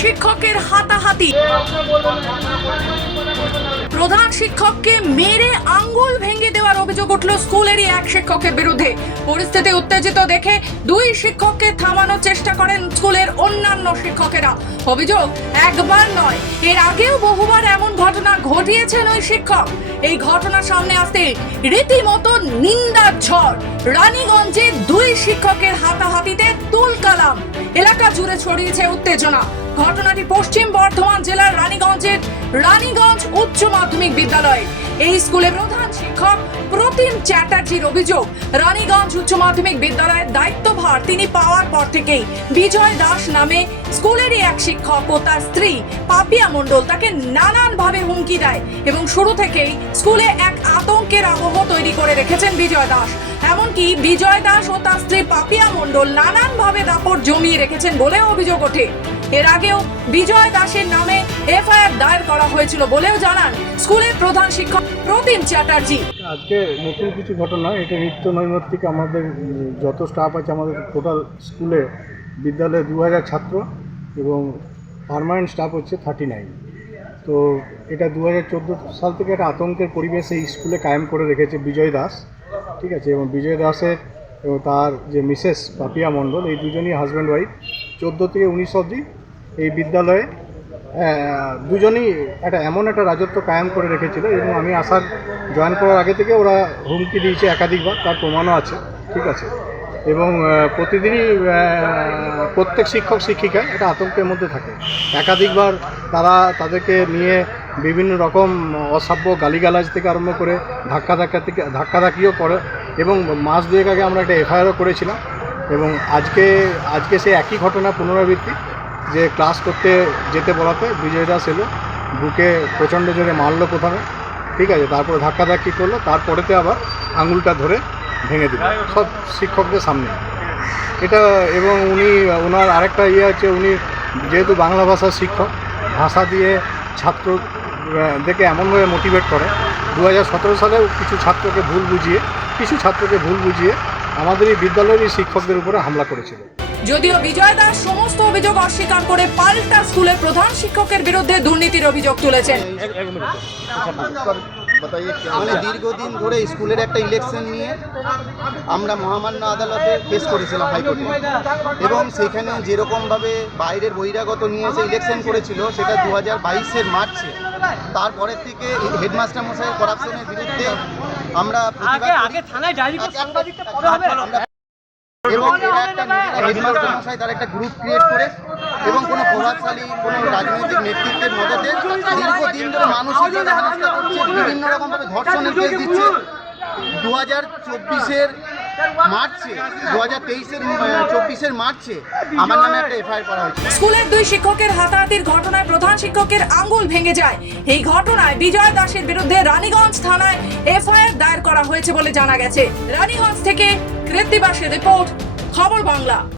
শিক্ষকের হাতাহাতি, প্রধান শিক্ষককে মেরে আঙ্গুল ভেঙে দেওয়ার অভিযোগ উঠল স্কুলেরই এক শিক্ষকের বিরুদ্ধে। পরিস্থিতি উত্তেজিত দেখে দুই শিক্ষককে থামানোর চেষ্টা করেন স্কুলের অন্যান্য শিক্ষকেরা। অভিযোগ একবার নয়, এর আগেও বহুবার এমন ঘটনা ঘটিয়েছেন ওই শিক্ষক। এই ঘটনা সামনে আসতে রীতিমতো নিন্দার ঝড়। রানীগঞ্জে দুই শিক্ষকের হাতাহাতিতে তুলকালাম, এলাকা জুড়ে ছড়িয়েছে উত্তেজনা। ঘটনাটি পশ্চিম বর্ধমান জেলার রানীগঞ্জের রানীগঞ্জ উচ্চ মাধ্যমিক বিদ্যালয়ে। এই স্কুলের প্রধান শিক্ষক প্রতিম চ্যাটার্জির অভিযোগ, রানীগঞ্জ উচ্চ মাধ্যমিক বিদ্যালয়ের দায়িত্বভার তিনি পাওয়ার পর থেকেই বিজয় দাস নামে স্কুলেরই এক শিক্ষক ও তার স্ত্রী পাপিয়া মণ্ডল তাকে নানানভাবে হুমকি দেয় এবং শুরু থেকেই স্কুলে এক আতঙ্কের আবহ তৈরি করে রেখেছেন বিজয় দাস। এমনকি বিজয় দাস ও তার স্ত্রী পাপিয়া মণ্ডল নানানভাবে দাপট জমিয়ে রেখেছেন বলেও অভিযোগ ওঠে। এর আগেও বিজয় দাসের নামে এফআইআর দায়ের করা হয়েছিল বলেও জানান স্কুলের প্রধান শিক্ষক প্রতিম চ্যাটার্জি। আজকে নতুন কিছু ঘটনা, এটা নিত্য নৈমিত্তিক। আমাদের যত স্টাফ আছে, আমাদের টোটাল স্কুলে বিদ্যালয়ে 2000 ছাত্র এবং পার্মানেন্ট স্টাফ হচ্ছে 39। তো এটা 2014 সাল থেকে একটা আতঙ্কের পরিবেশ এই স্কুলে কায়েম করে রেখেছে বিজয় দাস, ঠিক আছে। এবং বিজয় দাসের এবং তার যে মিসেস পাপিয়া মণ্ডল, এই দুজনই হাজব্যান্ড ওয়াইফ। 14 থেকে 19 অবধি এই বিদ্যালয়ে দুজনই এমন একটা রাজত্ব কায়েম করে রেখেছিল এবং আমি জয়েন করার আগে থেকে ওরা হুমকি দিয়েছে একাধিকবার, তার প্রমাণও আছে, ঠিক আছে। এবং প্রতিদিনই প্রত্যেক শিক্ষক শিক্ষিকা এটা আতঙ্কের মধ্যে থাকে। একাধিকবার তাদেরকে নিয়ে বিভিন্ন রকম অসভ্য গালিগালাজ থেকে আরম্ভ করে ধাক্কাধাক্কিও করে। এবং মাস দুয়েক আগে আমরা একটা এফআইআরও করেছিলাম। এবং আজকে সেই একই ঘটনা পুনরাবৃত্তি, যে ক্লাস করতে যেতে বলাতে বিজয় দাস এলো, বুকে প্রচণ্ড জোরে মারলো প্রথমে, ঠিক আছে। তারপরে ধাক্কাধাক্কি করলো, তারপরেতে আবার আঙুলটা ধরে ভেঙে দিল সব শিক্ষকদের সামনে এটা। এবং ওনার আরেকটা আছে, উনি যেহেতু বাংলা ভাষার শিক্ষক, ভাষা দিয়ে ছাত্রদেরকে এমনভাবে মোটিভেট করে। 2017 সালেও কিছু ছাত্রকে ভুল বুঝিয়ে আমাদের এই বিদ্যালয়ের শিক্ষকদের উপরে হামলা করেছিল। যদিও বিজয় দাস সমস্ত অভিযোগ অস্বীকার করে পাল্টা স্কুলের প্রধান শিক্ষকের বিরুদ্ধে দুর্নীতির অভিযোগ তুলেছেন। মানে দীর্ঘদিন ধরে স্কুলের একটা ইলেকশন নিয়ে আমরা মহামান্য আদালতে কেস করেছিলাম হাইকোর্টে, এবং সেখানে যেরকমভাবে বাইরের বহিরাগত নিয়ে এসে ইলেকশন করেছিল সেটা 2022-এর মার্চে। তারপরের থেকে হেডমাস্টার মশাইয়ের করাপশনের বিরুদ্ধে আমরা এবং এরা একটা হেডমাস্টার মশাই তার একটা গ্রুপ ক্রিয়েট করে এবং কোনো প্রভাবশালী কোনো রাজনৈতিক নেতৃত্বের মদতে দীর্ঘদিন ধরে মানসিক হেনস্থা করছে, বিভিন্ন রকমভাবে ধর্ষণের কেস দিচ্ছে। 2024-এর মার্চে 2023-এর মার্চে আমার নামে একটা এফআইআর করা হয়েছে। স্কুলের দুই শিক্ষকের হাতাহাতির ঘটনায় প্রধান শিক্ষকের আঙ্গুল ভেঙে যায়। এই ঘটনায় বিজয় দাসের বিরুদ্ধে রানীগঞ্জ থানায় এফআইআর দায়ের করা হয়েছে বলে জানা গেছে। রানীগঞ্জ থেকে কৃত্তিবাসের রিপোর্ট, খবর বাংলা।